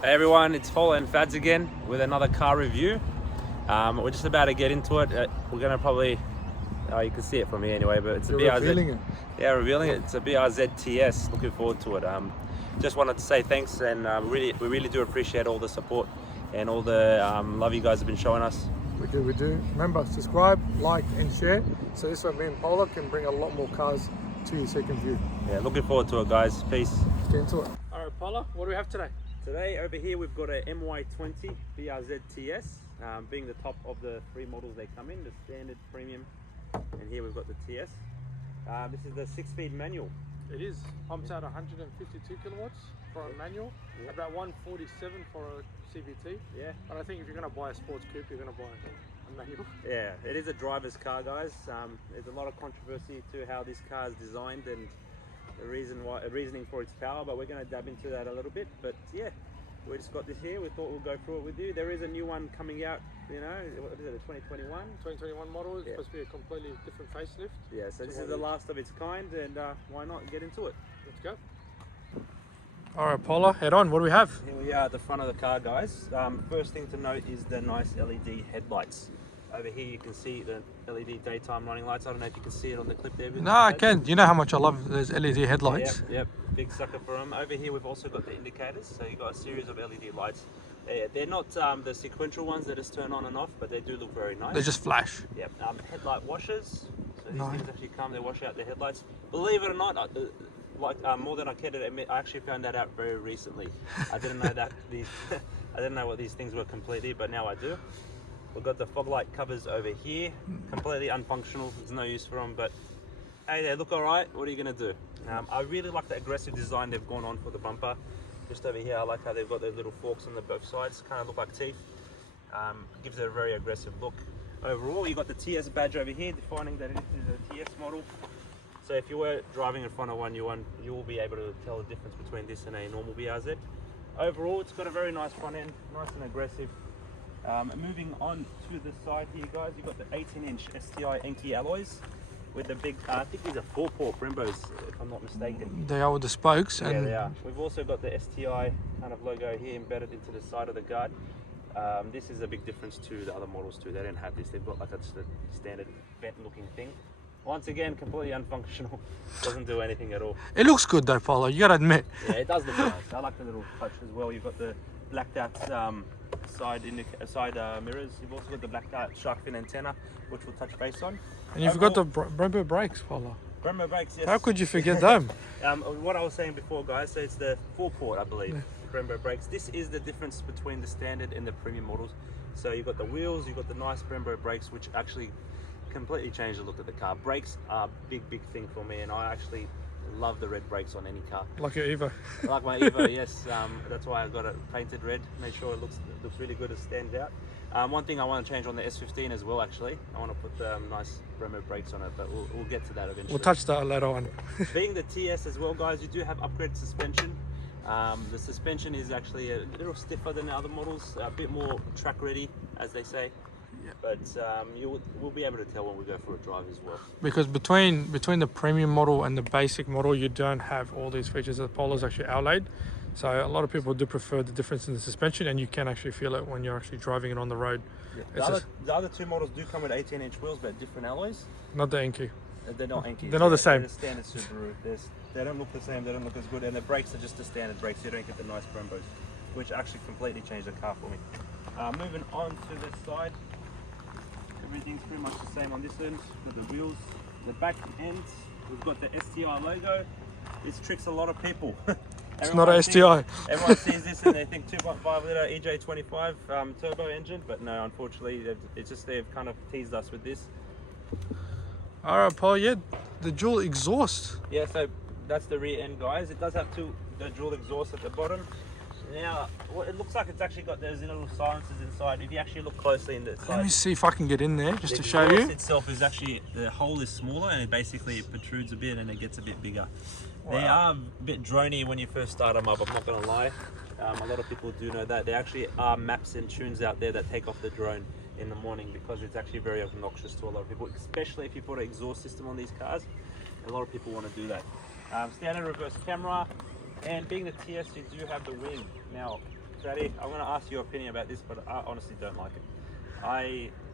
Hey everyone, it's Paul and Fads again with another car review. We're just about to get into it. We're gonna probably, you can see it from here anyway, but it's a BRZ. Revealing it. Yeah, revealing it. It's a BRZ TS. Looking forward to it. Just wanted to say thanks, and we really do appreciate all the support and all the love you guys have been showing us. We do. Remember, subscribe, like, and share. So this way, me and Paula can bring a lot more cars to your second view. Yeah, looking forward to it, guys. Peace. Let's get into it. All right, Paula, what do we have today? Today over here we've got a MY20 BRZ TS, being the top of the three models they come in, the standard, premium, and here we've got the TS. This is the 6-speed manual. It is. Pumps out 152 kilowatts for a manual, about 147 for a CVT. Yeah. But I think if you're going to buy a sports coupe, you're going to buy a manual. Yeah, it is a driver's car, guys. There's a lot of controversy to how this car is designed and the reasoning for its power, but we're going to dab into that a little bit. But yeah, we just got this here. We thought we'll go through it with you. There is a new one coming out, you know, what is it, a 2021? 2021 model. It's supposed to be a completely different facelift. Yeah, so this is the last of its kind, and why not get into it? Let's go. All right, Paula, head on. What do we have? Here we are at the front of the car, guys. First thing to note is the nice LED headlights. Over here you can see the LED daytime running lights. I don't know if you can see it on the clip there. No, I can. You know how much I love those LED headlights. Yep, big sucker for them. Over here we've also got the indicators. So you've got a series of LED lights. They're not the sequential ones that just turn on and off, but they do look very nice. They just flash. Yep. Headlight washers. So these Nice. things actually come, they wash out the headlights. Believe it or not, more than I care to admit, I actually found that out very recently. I didn't know that I didn't know what these things were completely, but now I do. We've got the fog light covers over here, completely unfunctional. There's no use for them, but hey, they look all right. What are you gonna do? I really like the aggressive design they've gone on for the bumper. Just over here, I like how they've got those little forks on both sides, kind of look like teeth. Gives it a very aggressive look. Overall, you got the TS badge over here, defining that it is a TS model. So if you were driving in front of one, you will be able to tell the difference between this and a normal BRZ. Overall, it's got a very nice front end, nice and aggressive. Moving on to the side here, guys, you've got the 18-inch STI Enki alloys with the big, I think these are 4-port Brembos, if I'm not mistaken. They are with the spokes. Yeah, And they are. We've also got the STI kind of logo here embedded into the side of the guard. This is a big difference to the other models too. They don't have this. They've got like a standard vent-looking thing. Once again, completely unfunctional. Doesn't do anything at all. it looks good though, Paula. You gotta admit. Yeah, it does look nice. I like the little touch as well. You've got the blacked out side mirrors. You've also got the blacked out shark fin antenna, which we'll touch base on. And you've got the Brembo brakes, Paula. Brembo brakes, yes. How could you forget them? What I was saying before, guys, so it's the 4-port, I believe, Brembo brakes. This is the difference between the standard and the premium models. So you've got the wheels, you've got the nice Brembo brakes, which actually completely change the look of the car. Brakes are a big thing for me, and I actually love the red brakes on any car. Like your Evo. Like my Evo, yes. That's why I got it painted red. Make sure it looks really good, it stands out. One thing I want to change on the S15 as well, actually. I want to put nice Brembo brakes on it, but we'll get to that eventually. We'll touch that later on. Being the TS as well, guys, you do have upgraded suspension. The suspension is actually a little stiffer than the other models, a bit more track ready, as they say. Yeah. But we'll be able to tell when we go for a drive as well. Because between the premium model and the basic model, you don't have all these features that Polo's actually outlaid. So a lot of people do prefer the difference in the suspension, and you can actually feel it when you're actually driving it on the road. Yeah. The other two models do come with 18-inch wheels, but different alloys. Not the Enki. They're not Enki. They're not the same. They're the standard Subaru. They don't look the same. They don't look as good, and the brakes are just the standard brakes. You don't get the nice Brembos, which actually completely changed the car for me. Moving on to this side. Everything's pretty much the same on this end. Got the wheels, the back end. We've got the STI logo. This tricks a lot of people. It's not a STI. Everyone sees this and they think 2.5 litre EJ25 turbo engine, but no, unfortunately, they've kind of teased us with this. All right, Paul. Yeah, the dual exhaust. Yeah, so that's the rear end, guys. It does have the dual exhaust at the bottom. Now, it looks like it's actually got those little silencers inside. If you actually look closely in the side, Let me see if I can get in there just to show the you. exhaust itself is actually, the hole is smaller, and it protrudes a bit and it gets a bit bigger. Wow. They are a bit drony when you first start them up, I'm not going to lie. A lot of people do know that. There actually are maps and tunes out there that take off the drone in the morning, because it's actually very obnoxious to a lot of people, especially if you put an exhaust system on these cars. A lot of people want to do that. Standard reverse camera, and being the TS, you do have the wing. Now, Fatty, I'm going to ask your opinion about this, but I honestly don't like it.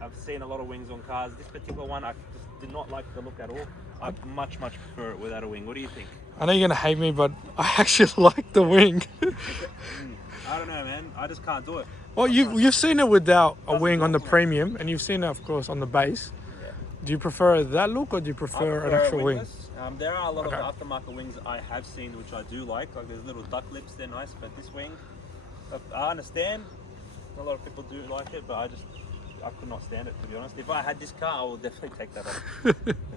I've seen a lot of wings on cars. This particular one, I just did not like the look at all. I much prefer it without a wing. What do you think? I know you're gonna hate me, but I actually like the wing. I don't know, man. I just can't do it. Well, you've seen it without a wing on the premium, and you've seen it, of course, on the base. Yeah. Do you prefer that look, or do you prefer an actual wing? There are a lot of aftermarket wings I have seen which I do like there's little duck lips, they're nice, but this wing, I understand a lot of people do like it, but I could not stand it, to be honest. If I had this car, I will definitely take that off.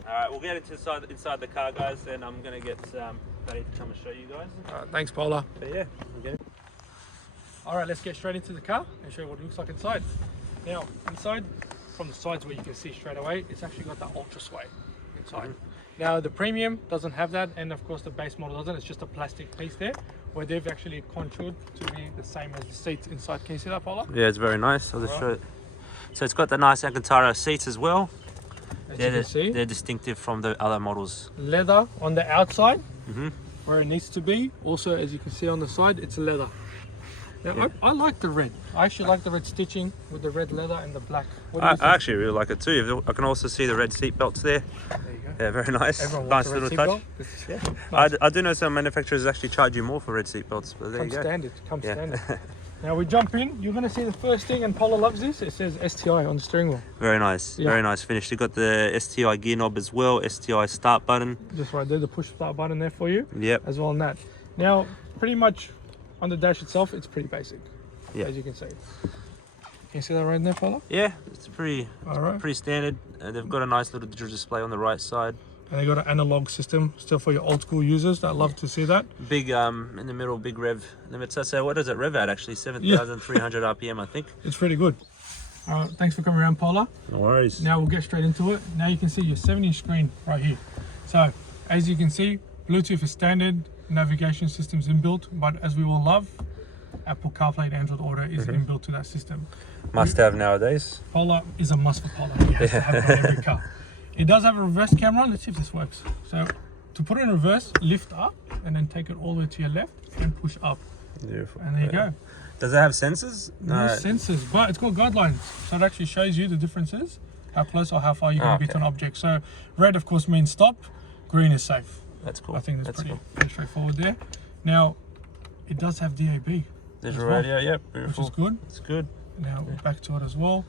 Alright, we'll get inside the car, guys, and I'm going to get Paddy to come and show you guys. Thanks, Paula. But yeah, we'll get it. Alright, let's get straight into the car and show you what it looks like inside. Now, inside, from the sides where you can see straight away, it's actually got that ultra sway inside. Now, the premium doesn't have that, and of course the base model doesn't. It's just a plastic piece there, where they've actually contoured to be the same as the seats inside. Can you see that, Paula? Yeah, it's very nice. I'll just show it. So it's got the nice Alcantara seats as well. As you can see, they're distinctive from the other models. Leather on the outside, where it needs to be. Also, as you can see on the side, it's leather. Now, I like the red. I actually like the red stitching with the red leather and the black. I actually really like it too. I can also see the red seat belts there. There you go. Yeah, very nice. Everyone Nice wants a little red touch. seat belt. Yeah. I do know some manufacturers actually charge you more for red seat belts, but there you go. Standard. Standard. Now we jump in. You're going to see the first thing, and Paula loves this. It says STI on the steering wheel. Very nice. Yeah. Very nice finish. You've got the STI gear knob as well, STI start button. Just right there, the push start button there for you. Yep. As well on that. Now, pretty much on the dash itself, it's pretty basic. Yeah. As you can see. Can you see that right in there, Paula? Yeah, it's pretty standard. They've got a nice little digital display on the right side. And they got an analog system still for your old school users that love to see that. Big in the middle, big rev limit. So what does it rev at actually? 7,300 RPM, I think. It's pretty good. Thanks for coming around, Paula. No worries. Now we'll get straight into it. Now you can see your 7-inch screen right here. So as you can see, Bluetooth is standard, navigation system's inbuilt, but as we all love, Apple CarPlay and Android Auto is inbuilt to that system. Must have nowadays. Polar is a must for Polar. You have to have it on every car. It does have a reverse camera. Let's see if this works. So to put it in reverse, lift up and then take it all the way to your left and push up. Beautiful. And there you go. Does it have sensors? No sensors, but it's got guidelines. So it actually shows you the differences, how close or how far you're going to be to an object. So red, of course, means stop. Green is safe. That's cool. I think that's pretty straightforward there. Now, it does have DAB. Digital radio, yep, beautiful. Which is good. It's good. Now, back to it as well.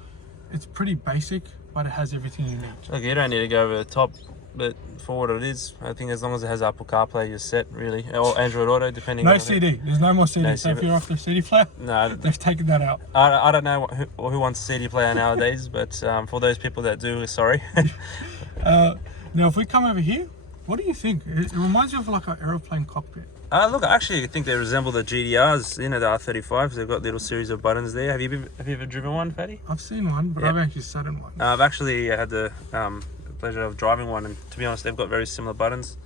It's pretty basic, but it has everything you need. Okay, you don't need to go over the top, but for what it is, I think as long as it has Apple CarPlay, you're set, really. Or Android Auto, depending on... No CD. There's no more CD. So if you're off the CD player, they've taken that out. I don't know who wants a CD player nowadays, but for those people that do, sorry. Now, if we come over here, what do you think? It reminds you of like an aeroplane cockpit. Look, I actually think they resemble the GDRs, you know, the R35s. They've got little series of buttons there. Have you ever driven one, Fatty? I've seen one, but I've actually sat in one. I've actually had the pleasure of driving one, and to be honest, they've got very similar buttons.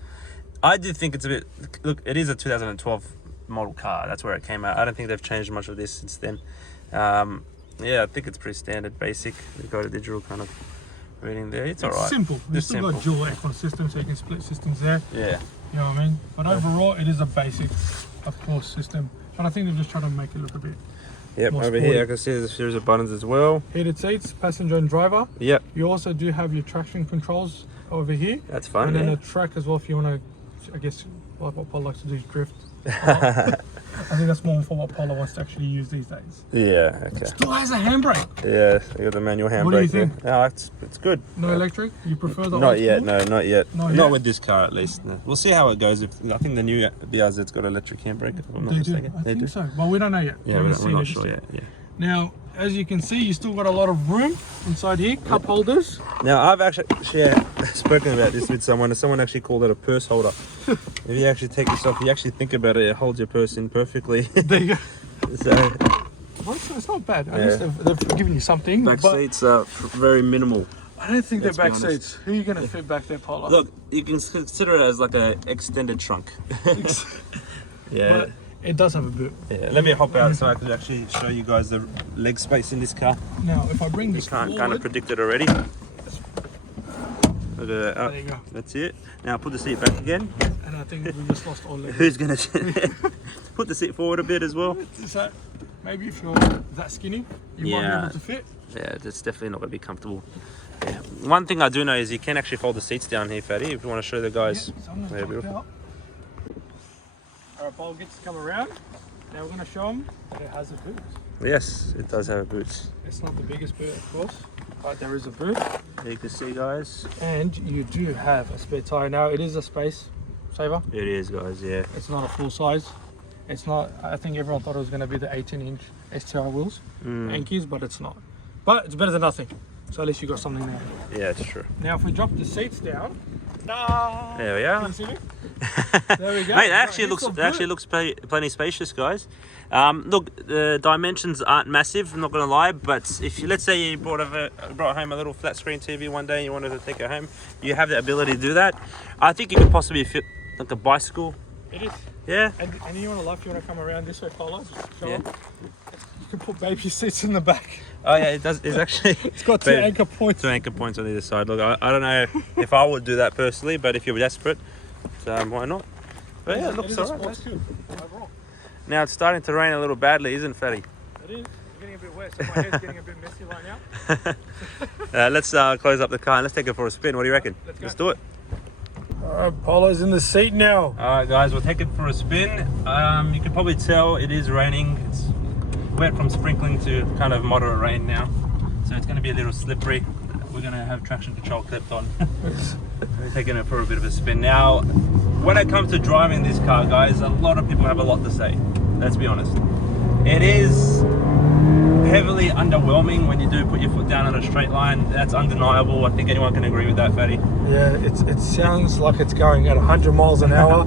I do think it's a bit... Look, it is a 2012 model car. That's where it came out. I don't think they've changed much of this since then. Yeah, I think it's pretty standard, basic. They've got a digital kind of reading there. It's all right. Simple. They've still got dual aircon system, so you can split systems there. Yeah. You know what I mean? But overall, it is a basic, of course, system. But I think they've just tried to make it look a bit more over sporty. here I can see there's a series of buttons as well. Heated seats, passenger and driver. Yep. You also do have your traction controls over here. That's fun. And then a track as well if you want to, I guess, like what Paul likes to do is drift. I think that's more for what Paula wants to actually use these days. Yeah, okay. Still has a handbrake. Yeah, you got the manual handbrake. What do you think? No, it's good. No electric? You prefer the Not yet, no, not yet. Not with this car at least. No. We'll see how it goes. I think the new BRZ's got electric handbrake, if I'm not mistaken. I think so. Well, we don't know yet. Yeah, we're not sure yet. Yeah. Now, as you can see, you still got a lot of room inside here, cup holders. Now, I've actually spoken about this with someone, and someone actually called it a purse holder. If you actually take this off, you actually think about it, it holds your purse in perfectly. There you go. So, well, it's not bad. I guess they've given you something. Back seats are very minimal. I don't think they're back seats. Who are you going to fit back there, Paula? Look, you can consider it as like an extended trunk. Yeah. But it does have a boot. Yeah, let me hop out so I can actually show you guys the leg space in this car. Now, if I bring this forward, kind of predict it already. Look at that. There you go. That's it. Now put the seat back again. And I think we just lost all legs. Who's going to put the seat forward a bit as well? So, maybe if you're that skinny, you might be Yeah. able to fit. Yeah, it's definitely not going to be comfortable. Yeah. One thing I do know is you can actually fold the seats down here, Fatty, if you want to show the guys. Yep, so I'm Yeah, gonna beautiful. top it out. Alright, Paul gets to come around. Now we're going to show them that it has a boot. Yes, it does have a boot. It's not the biggest boot, of course, but there is a boot. You can see, guys. And you do have a spare tire. Now it is a space saver. It is, guys, yeah. It's not a full size. It's not, I think everyone thought it was going to be the 18-inch STI wheels, Ankies, but it's not. But it's better than nothing. So at least you got something there. Yeah, it's true. Now if we drop the seats down, There we are. can you see me? There we go. Mate, Right, that actually looks plenty spacious, guys. Look, the dimensions aren't massive, I'm not gonna lie, but if you, let's say you brought home a little flat screen TV one day and you wanted to take it home, you have the ability to do that. I think you could possibly fit like a bicycle. It is. Yeah. And you want to if you want to come around this way, Paula, just show Yeah. them. You can put baby seats in the back. Oh yeah, it does. It's actually. It's got two anchor points. Two anchor points on either side. Look, I don't know if I would do that personally, but if you're desperate, why not? But yeah, it looks alright. That's good. Overall. Now it's starting to rain a little badly, isn't it, Fatty? It is. It's getting a bit wet, so my hair's getting a bit messy right now. Let's close up the car and let's take it for a spin. What do you reckon? Let's go. Let's do it. Alright, Paula's in the seat now. Alright guys, we'll take it for a spin. You can probably tell it is raining. It's wet from sprinkling to kind of moderate rain now. So it's going to be a little slippery. We're going to have traction control clipped on. We're taking it for a bit of a spin. Now, when it comes to driving this car, guys, a lot of people have a lot to say. Let's be honest. It is heavily underwhelming when you do put your foot down on a straight line. That's undeniable. I think anyone can agree with that, Fatty. Yeah, it sounds like it's going at 100 miles an hour,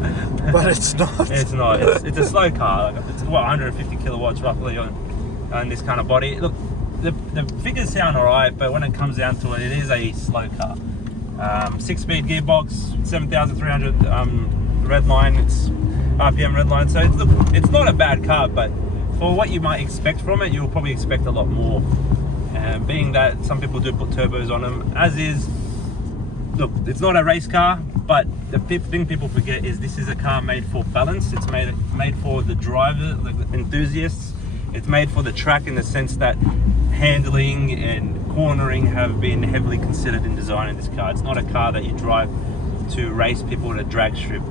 but it's not. It's not. It's a slow car. It's what, 150 kilowatts roughly on this kind of body. Look, the figures sound alright, but when it comes down to it, it is a slow car. 6-speed gearbox, 7,300 red line. It's RPM red line. So it's not a bad car, but for what you might expect from it, you'll probably expect a lot more. Being that some people do put turbos on them, as is. Look, it's not a race car, but the thing people forget is this is a car made for balance. It's made for the driver, the enthusiasts. It's made for the track in the sense that handling and cornering have been heavily considered in designing this car. It's not a car that you drive to race people at a drag strip.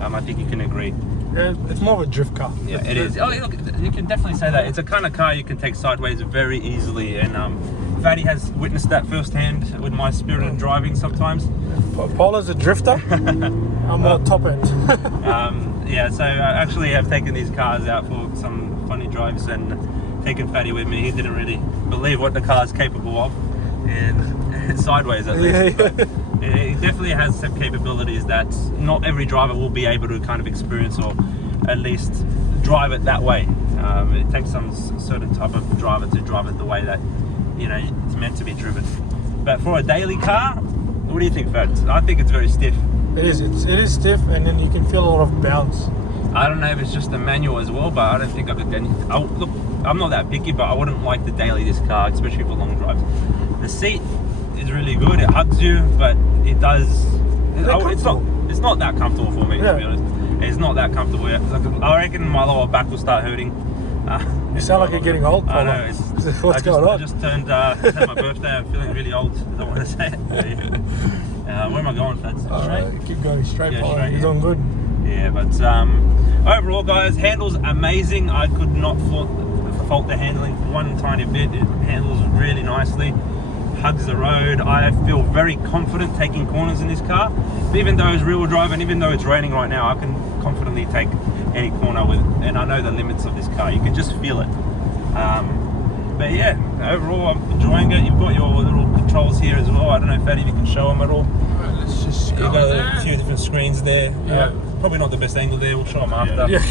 I think you can agree. Yeah, it's more of a drift car. Yeah, it is. Oh, look, you can definitely say that. It's a kind of car you can take sideways very easily, and Fatty has witnessed that firsthand with my spirit of driving sometimes. Paula's a drifter. I'm more top end. Yeah, so I actually have taken these cars out for some funny drives and taken Fatty with me. He didn't really believe what the car is capable of, and sideways at least. Yeah. But it definitely has some capabilities that not every driver will be able to kind of experience, or at least drive it that way. It takes some certain type of driver to drive it the way that, you know, it's meant to be driven. But for a daily car, what do you think, Fat? I think it's very stiff. It is stiff, and then you can feel a lot of bounce. I don't know if it's just the manual as well, but I don't think I could. Look, I'm not that picky, but I wouldn't like to daily this car, especially for long drives. The seat is really good. It hugs you, but it does. It's not that comfortable for me, to be honest. It's not that comfortable. I reckon my lower back will start hurting. You sound like you're getting old, Paula. I know. What's going on? I just turned it's my birthday. I'm feeling really old. I don't want to say it. Where am I going, Fats? Straight? Keep going straight, Yeah, Paula. straight, You're yeah. doing good. Yeah, but overall, guys, handles amazing. I could not fault the handling for one tiny bit. It handles really nicely, hugs the road. I feel very confident taking corners in this car. Even though it's rear-wheel drive and even though it's raining right now, I can confidently take any corner with it. And I know the limits of this car. You can just feel it. But yeah, overall, I'm enjoying it. You've got your little controls here as well. I don't know if Fatty, you can show them at all. Alright, let's just You've got a few different screens there. Yeah. Probably not the best angle there. We'll show them after. Yeah.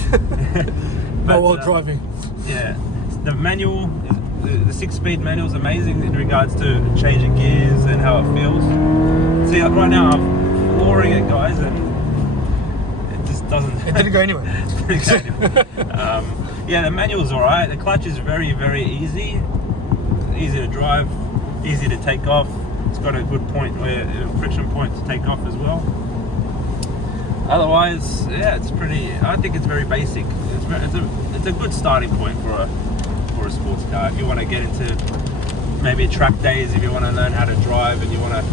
But, while driving. Yeah, the manual, the 6-speed manual is amazing in regards to changing gears and how it feels. See, like right now I'm flooring it, guys, and it just doesn't. It didn't go anywhere. Yeah, the manual's alright. The clutch is very, very easy. Easy to drive, easy to take off. It's got a good point, a friction point to take off as well. Otherwise, yeah, it's pretty. I think it's very basic. It's a good starting point for a sports car. If you want to get into maybe track days, if you want to learn how to drive, and you want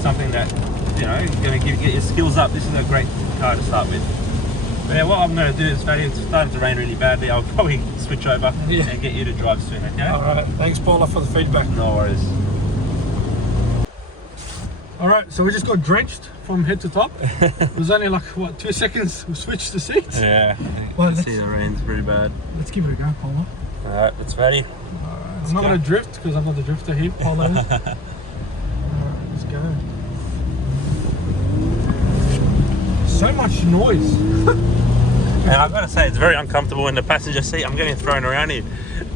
something that you're going to get your skills up, this is a great car to start with. But yeah, what I'm going to do is, it's starting to rain really badly. I'll probably switch over and get you to drive soon. Okay. All right. Thanks, Paula, for the feedback. No worries. All right, so we just got drenched from head to top. It was only like, what, 2 seconds we switched the seats? Yeah, well, see the rain's pretty bad. Let's give it a go, Paula. All right, it's ready. All right, I'm not going to drift because I'm not the drifter here, Paula is. All right, let's go. So much noise. And I've got to say, it's very uncomfortable in the passenger seat. I'm getting thrown around here.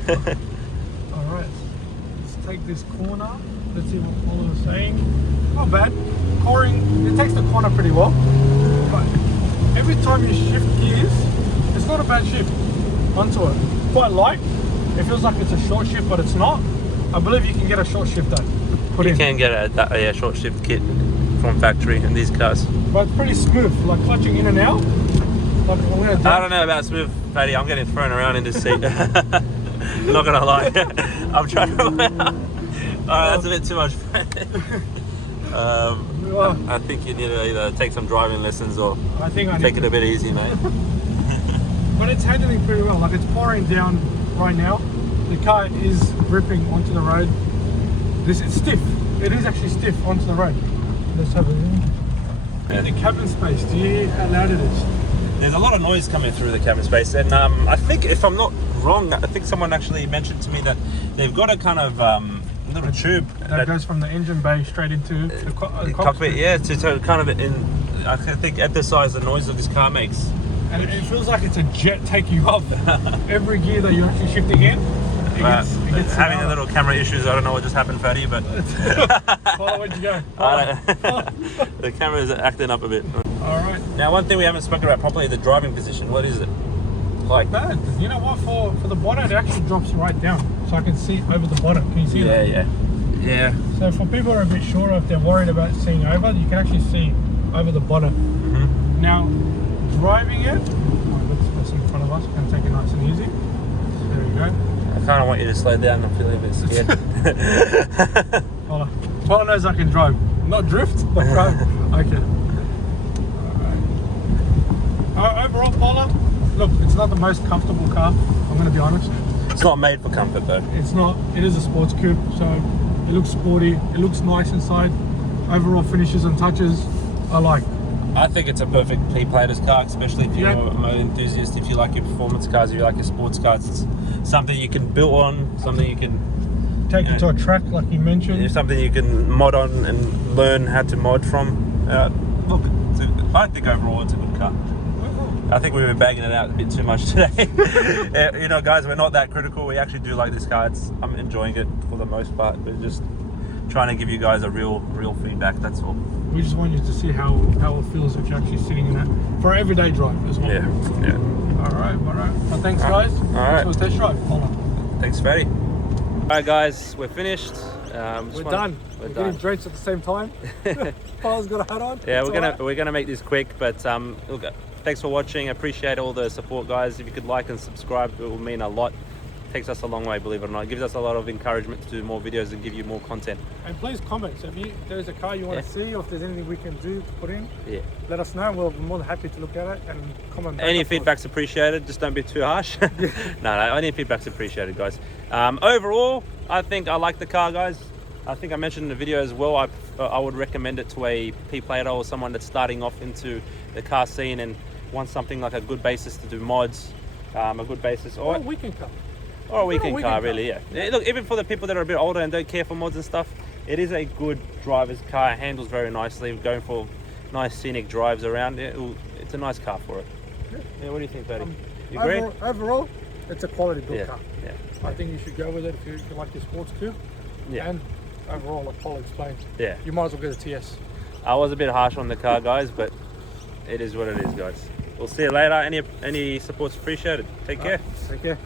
All right, let's take this corner. Let's see what Paula is saying. Not bad. Coring, it takes the corner pretty well. But every time you shift gears, it's not a bad shift onto it. Quite light. It feels like it's a short shift, but it's not. I believe you can get a short shifter put in. You can get a short shift kit from factory in these cars. But it's pretty smooth, like clutching in and out. Like I don't know about smooth, Fatty. I'm getting thrown around in this seat. Not gonna lie. I'm trying to. Alright, that's a bit too much. I think you need to either take some driving lessons or take it a bit easy, mate. But it's handling pretty well. Like, it's pouring down right now. The car is gripping onto the road. It's stiff. It is actually stiff onto the road. Let's have a look. In the cabin space, do you hear how loud it is? There's a lot of noise coming through the cabin space, and I think, if I'm not wrong, I think someone actually mentioned to me that they've got a kind of little tube that goes from the engine bay straight into the cockpit. Yeah, to kind of I think emphasize the noise that this car makes. And it feels like it's a jet taking you off. Every gear that you're actually shifting in, it gets having a little camera issues. I don't know what just happened, Fatty, but Paula, where'd you go? The camera is acting up a bit. All right. Now, one thing we haven't spoken about properly, the driving position. What is it like? Bad. You know what? For the bonnet, it actually drops right down, so I can see over the bonnet. Can you see that? Yeah. So for people who are a bit shorter, if they're worried about seeing over, you can actually see over the bonnet. Now, driving it, let's put some in front of us and take it nice and easy. There we go. I kind of want you to slow down. I'm feeling a bit scared. Paula knows I can drive. Not drift, but drive. Okay. Alright. Overall, Paula, look, it's not the most comfortable car, I'm going to be honest. It's not made for comfort, though. It's not. It is a sports coupe, so it looks sporty. It looks nice inside. Overall finishes and touches, I like. I think it's a perfect P-Platers car, especially if you're a motor enthusiast, if you like your performance cars, if you like your sports cars. It's something you can build on, something you can take it to a track, like you mentioned. Something you can mod on and learn how to mod from. Look, I think overall it's a good car. I think we've been bagging it out a bit too much today. You know, guys, we're not that critical. We actually do like this car. I'm enjoying it for the most part. We're just trying to give you guys a real feedback, that's all. We just want you to see how it feels if you're actually sitting in that for everyday drive as well. Yeah. All right. Well, thanks, guys. All right. Thanks for the test drive. Hold on. Thanks, Fatty. All right, guys, we're finished. We're done. We're getting drenched at the same time. Paul's got a hat on. Yeah, we're gonna make this quick, but look, thanks for watching. I appreciate all the support, guys. If you could like and subscribe, it will mean a lot. Takes us a long way, believe it or not. It gives us a lot of encouragement to do more videos and give you more content. And please comment. So if there's a car you want to see, or if there's anything we can do to put in, let us know. We'll be more than happy to look at it and comment back. Any feedback's appreciated. Just don't be too harsh. No, any feedback's appreciated, guys. Overall, I think I like the car, guys. I think I mentioned in the video as well, I would recommend it to a P-Plater or someone that's starting off into the car scene and wants something like a good basis to do mods, a good basis. Or a weekend car. Or a weekend car, really, yeah. Look, even for the people that are a bit older and don't care for mods and stuff, it is a good driver's car. It handles very nicely. Going for nice scenic drives around, it's a nice car for it. Yeah, what do you think, Buddy? You agree? Overall, it's a quality built car. Yeah. I think you should go with it if you like your sports coupe. Yeah. And overall, like Paul explained, yeah, you might as well get a TS. I was a bit harsh on the car, guys, but it is what it is, guys. We'll see you later. Any support's appreciated. Take care. Take care.